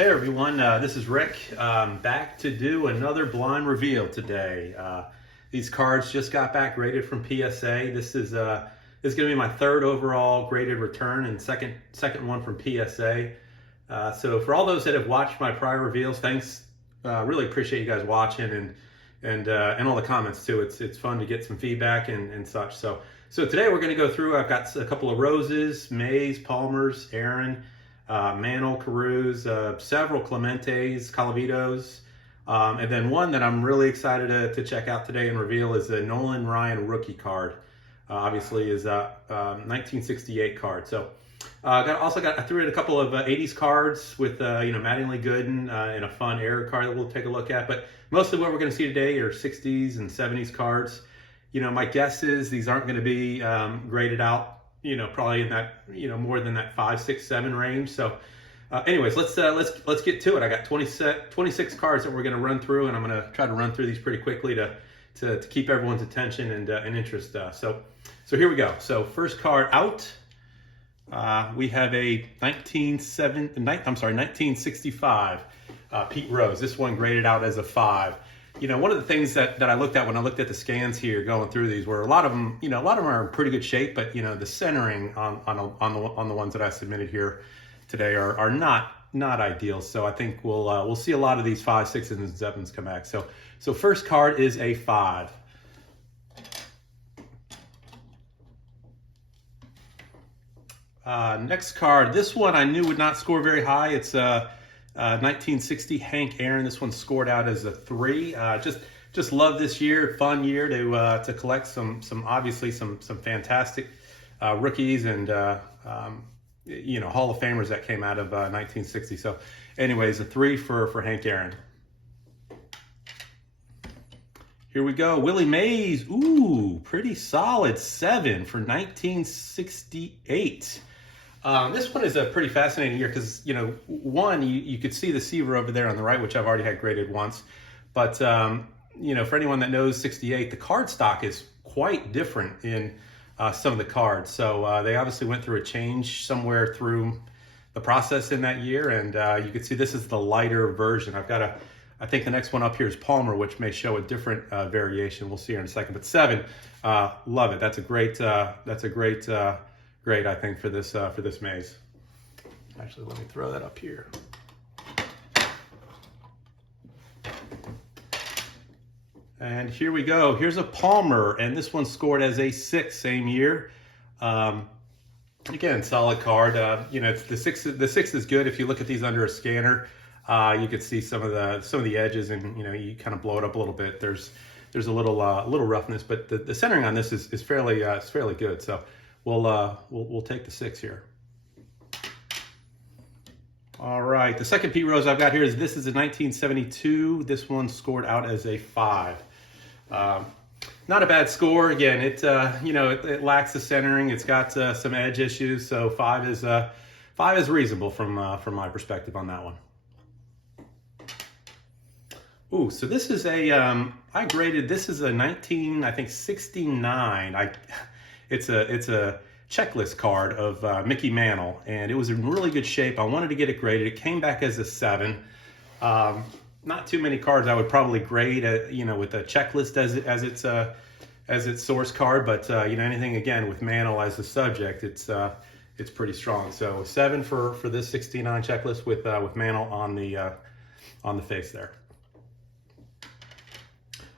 Hey everyone, this is Rick. Back to do another blind reveal today. These cards just got back graded from PSA. This is going to be my third overall graded return and second one from PSA. So for all those that have watched my prior reveals, thanks. Really appreciate you guys watching and all the comments too. It's fun to get some feedback and such. So today we're going to go through. I've got a couple of Roses, Mays, Palmers, Aaron. Mantle, Carews, several Clementes, Colavitos, and then one that I'm really excited to check out today and reveal is a Nolan Ryan rookie card. Obviously is a 1968 card. So I threw in a couple of 80's cards with Mattingly, Gooden, and a fun error card that we'll take a look at. But mostly what we're going to see today are 60's and 70's cards. My guess is these aren't going to be graded out. Probably in that, more than that 5, 6, 7 range. So anyways, let's get to it. I got 26 cards that we're going to run through, and I'm going to try to run through these pretty quickly to keep everyone's attention and interest. So here we go. So first card out, we have a 1965 Pete Rose. This one graded out as a 5. One of the things that I looked at when I looked at the scans here going through these were a lot of them are in pretty good shape, but the centering on the ones that I submitted here today are not ideal. So I think we'll see a lot of these 5, 6s, and 7s come back. So first card is a 5. Next card, this one I knew would not score very high. It's 1960 Hank Aaron. This one scored out as a 3. Just love this year. Fun year to collect some obviously some fantastic rookies and Hall of Famers that came out of 1960. So anyways, a 3 for Hank Aaron. Here we go. Willie Mays. Ooh, pretty solid 7 for 1968. This one is a pretty fascinating year because, one, you could see the Seaver over there on the right, which I've already had graded once. But, for anyone that knows 68, the card stock is quite different in some of the cards. So they obviously went through a change somewhere through the process in that year. And you can see this is the lighter version. I think the next one up here is Palmer, which may show a different variation. We'll see here in a second. But 7, love it. That's a great grade, I think, for this Maze. Actually, let me throw that up here. And here we go. Here's a Palmer, and this one scored as a 6, same year. Again, solid card. It's the 6 is good. If you look at these under a scanner, you could see some of the edges, and you kind of blow it up a little bit. There's a little roughness, but the centering on this is fairly good. So we'll take the 6 here. All right, the second Pete Rose I've got here is a 1972. This one scored out as a 5. Not a bad score. Again, it lacks the centering. It's got some edge issues, so 5 is reasonable from my perspective on that one. Ooh, so this is I graded this is a 1969. It's a checklist card of Mickey Mantle, and it was in really good shape. I wanted to get it graded. It came back as a 7. Not too many cards I would probably grade, with a checklist as its source card, but anything again with Mantle as the subject, it's pretty strong. So 7 for this 69 checklist with Mantle on the face there.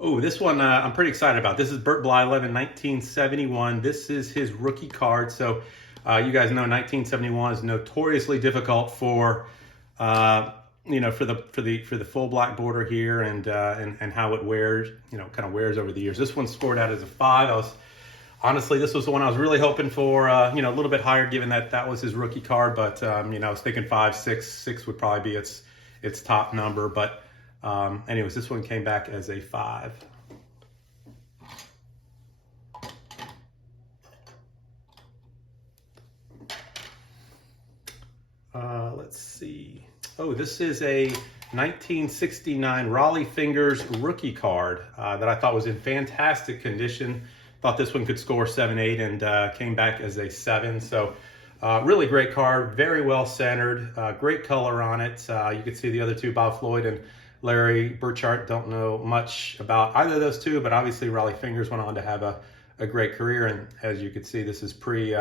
Oh, this one I'm pretty excited about. This is Blyleven, 1971. This is his rookie card. So you guys know 1971 is notoriously difficult for for the full black border here and how it wears, kind of wears over the years. This one scored out as a 5. Honestly, this was the one I was really hoping for, a little bit higher, given that was his rookie card. But I was thinking 5, 6 would probably be its top number. But anyways, this one came back as a 5. Let's see. Oh, this is a 1969 Raleigh Fingers rookie card that I thought was in fantastic condition. Thought this one could score 7, 8, and came back as a 7. So Really great card, very well centered, great color on it. You can see the other two, Bob Floyd and Larry Burchart. Don't know much about either of those two, but obviously Raleigh Fingers went on to have a great career. And as you can see, this is pre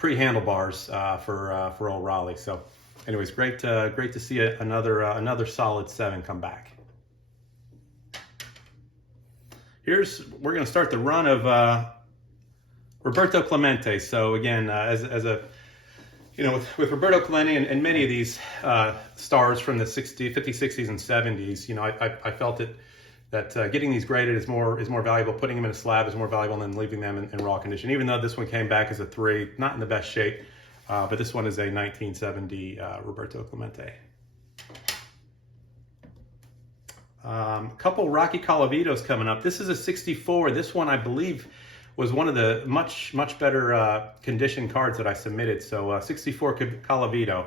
handlebars for old Raleigh. So anyways, great to see another solid 7 come back. We're going to start the run of Roberto Clemente. So again, with Roberto Clemente and many of these stars from the 50s, 60s, and 70s, I felt that getting these graded is more valuable. Putting them in a slab is more valuable than leaving them in raw condition. Even though this one came back as a 3, not in the best shape, but this one is a 1970 Roberto Clemente. A couple Rocky Colavitos coming up. This is a 64. This one, I believe, was one of the much better condition cards that I submitted. So 64 Colavito,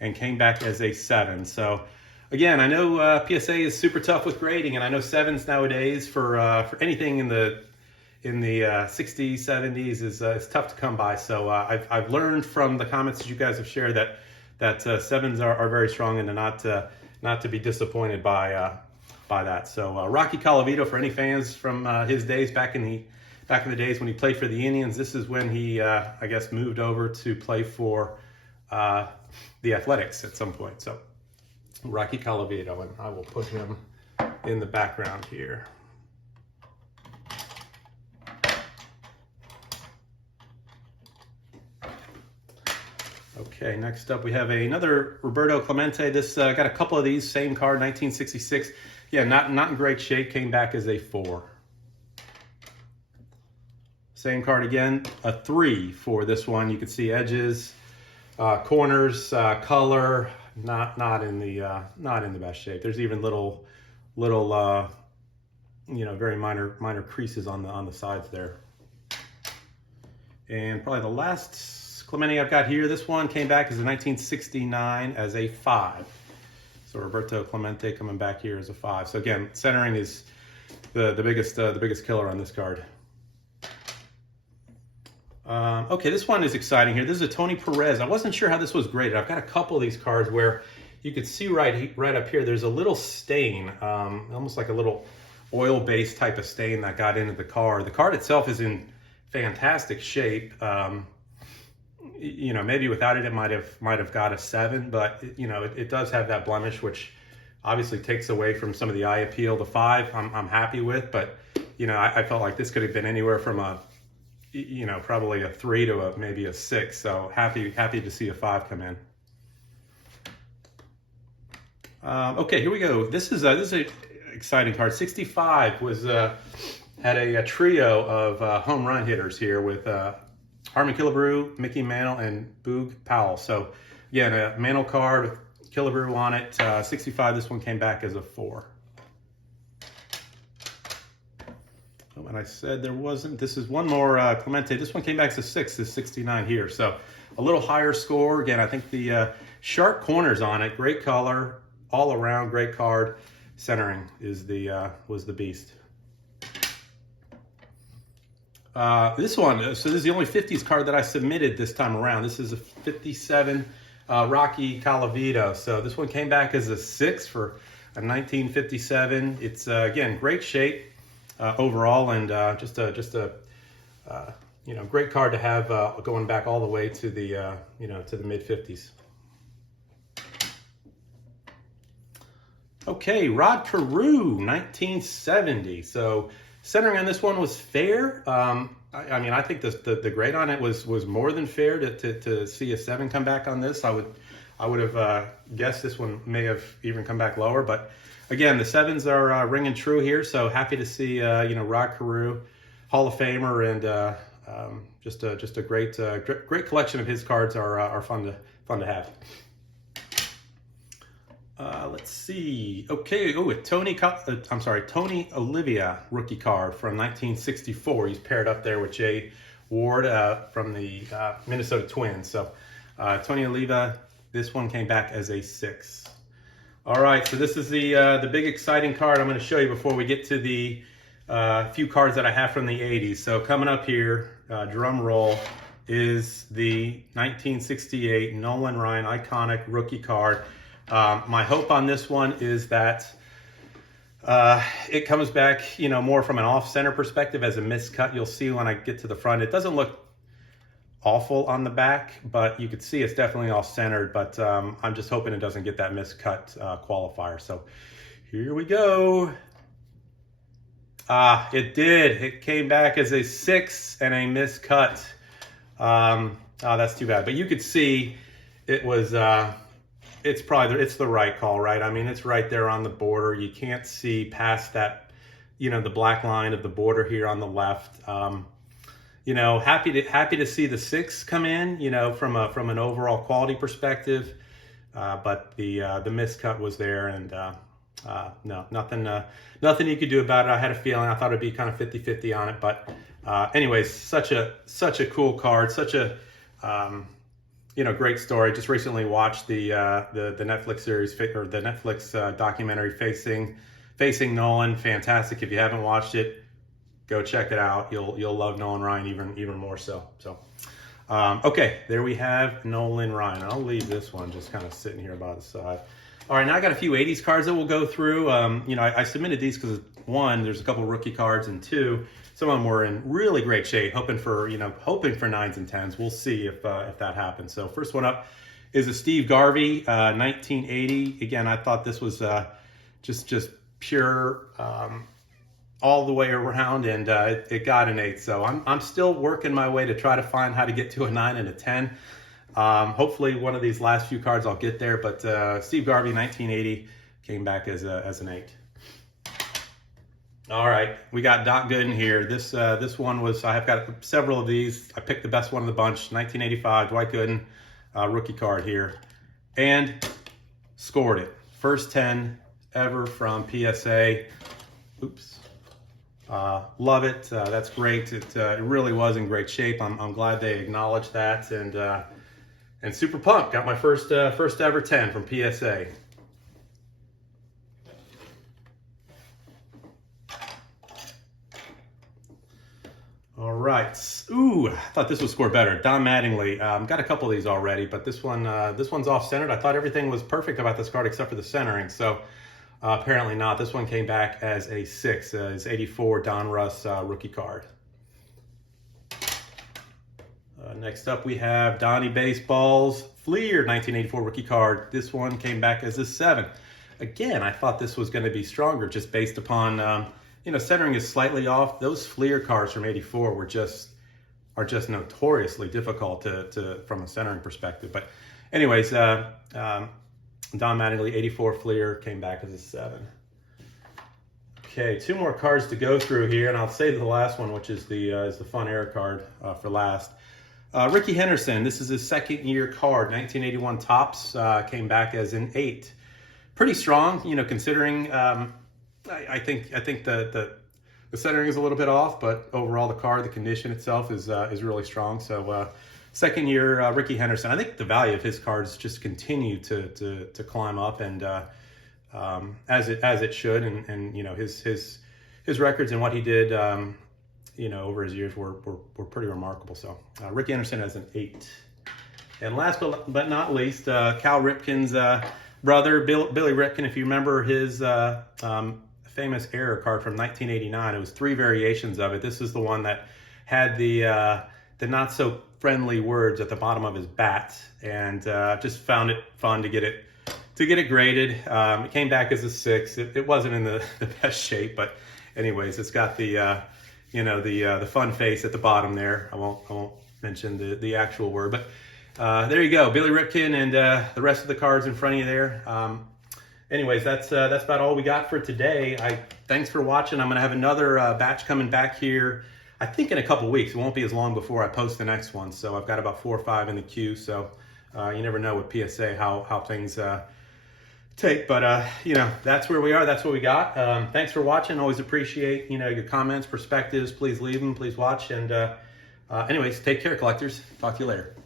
and came back as a 7. So again, I know PSA is super tough with grading, and I know 7s nowadays for anything in the 60s, 70s is tough to come by. So I've learned from the comments that you guys have shared that 7s are very strong, and not to be disappointed by that. So Rocky Colavito, for any fans from his days back in the days when he played for the Indians, this is when he I guess moved over to play for the Athletics at some point. So Rocky Colavito, and I will put him in the background here. Okay, next up we have another Roberto Clemente. This got a couple of these, same card, 1966. Yeah, not in great shape, came back as a 4. Same card again, a 3 for this one. You can see edges, corners, color, not in the best shape. There's even little very minor creases on the sides there. And probably the last Clemente I've got here, this one came back as a 1969 as a 5. So Roberto Clemente coming back here as a 5. So again, centering is the biggest killer on this card. Okay, this one is exciting here. This is a Tony Perez. I wasn't sure how this was graded. I've got a couple of these cards where you could see right up here, there's a little stain, almost like a little oil-based type of stain that got into the card. The card itself is in fantastic shape. Maybe without it, it might have got a 7, but it does have that blemish, which obviously takes away from some of the eye appeal. The 5, I'm happy with, but I felt like this could have been anywhere from a probably a 3 to maybe a 6. So happy to see a 5 come in. Okay, here we go. This is an exciting card. 65 was had a trio of home run hitters here with Harmon Killebrew, Mickey Mantle, and Boog Powell. So again, a Mantle card with Killebrew on it. 65. This one came back as a 4. Oh, and I said there wasn't. This is one more Clemente. This one came back as a 6. This 69 here. So a little higher score. Again, I think the sharp corners on it. Great color, all around. Great card. Centering is was the beast. This one, so this is the only 50s card that I submitted this time around. This is a 57 Rocky Colavito. So this one came back as a 6 for a 1957. It's again great shape overall, and just a great card to have going back all the way to the to the mid 50s. Okay, Rod Carew, 1970. So centering on this one was fair. I think the grade on it was more than fair to see a 7 come back on this. I would have guessed this one may have even come back lower, but again, the 7s are ringing true here. So happy to see Rod Carew, Hall of Famer, and just a great collection of his cards are fun to have. Let's see. Okay, Tony Olivia rookie card from 1964. He's paired up there with Jay Ward from the Minnesota Twins. So Tony Olivia, this one came back as a 6. All right, so this is the big exciting card I'm going to show you before we get to the few cards that I have from the 80s. So coming up here, drum roll, is the 1968 Nolan Ryan iconic rookie card. My hope on this one is that it comes back, more from an off-center perspective as a miscut. You'll see when I get to the front, it doesn't look awful on the back, but you could see it's definitely off-centered, but I'm just hoping it doesn't get that miscut qualifier. So here we go. It did. It came back as a 6 and a miscut. That's too bad. But you could see it was, it's the right call, right? I mean, it's right there on the border. You can't see past that, the black line of the border here on the left. Happy to see the 6 come in, from an overall quality perspective. But the miscut was there, and no, nothing you could do about it. I had a feeling. I thought it'd be kind of 50-50 on it, but anyways, such a cool card, such a great story. Just recently watched the Netflix series, or the Netflix documentary Facing Nolan. Fantastic. If you haven't watched it, go check it out. You'll love Nolan Ryan even more so. Okay, there we have Nolan Ryan. I'll leave this one just kind of sitting here by the side. All right, now I got a few 80s cards that we'll go through. I submitted these because, one, there's a couple rookie cards, and two, some of them were in really great shape, hoping for 9s and 10s. We'll see if that happens. So first one up is a Steve Garvey, 1980. Again, I thought this was just pure all the way around, and it got an 8. So I'm still working my way to try to find how to get to a 9 and a 10. Hopefully one of these last few cards I'll get there, but Steve Garvey, 1980, came back as an 8. All right, we got Doc Gooden here. This one was, I have got several of these. I picked the best one of the bunch, 1985, Dwight Gooden, rookie card here, and scored it. First 10 ever from PSA. Oops. Love it. That's great. It really was in great shape. I'm glad they acknowledged that, and super pumped. Got my first ever 10 from PSA. All right. Ooh, I thought this would score better. Don Mattingly. Got a couple of these already, but this one's off-centered. I thought everything was perfect about this card except for the centering, so apparently not. This one came back as a 6, as 84 Don Russ rookie card. Next up, we have Donnie Baseball's Fleer 1984 rookie card. This one came back as a 7. Again, I thought this was going to be stronger just based upon, centering is slightly off. Those Fleer cards from 84 are just notoriously difficult to from a centering perspective. But anyways, Don Mattingly 84 Fleer came back as a 7. Okay, 2 more cards to go through here, and I'll save the last one, which is the Fun Air card for last. Ricky Henderson, this is his second year card, 1981 Topps, came back as an 8. Pretty strong, considering I think the centering is a little bit off, but overall the card, the condition itself is really strong. So second year Ricky Henderson, I think the value of his cards just continue to climb up, and as it should, and his records and what he did over his years were pretty remarkable. So Ricky Henderson has an 8. And last but not least, Cal Ripken's brother, Billy Ripken. If you remember his famous error card from 1989, it was 3 variations of it. This is the one that had the not so friendly words at the bottom of his bat, and just found it fun to get it graded. It came back as a 6. It wasn't in the best shape, but anyways, it's got the fun face at the bottom there. I won't mention the actual word, but there you go, Billy Ripken, and the rest of the cards in front of you there. Anyways, that's about all we got for today. Thanks for watching. I'm gonna have another batch coming back here, I think in a couple weeks. It won't be as long before I post the next one, so I've got about 4 or 5 in the queue. So you never know with PSA how things take, but that's where we are. That's what we got. Thanks for watching. Always appreciate your comments, perspectives. Please leave them. Please watch. And anyways, take care, collectors. Talk to you later.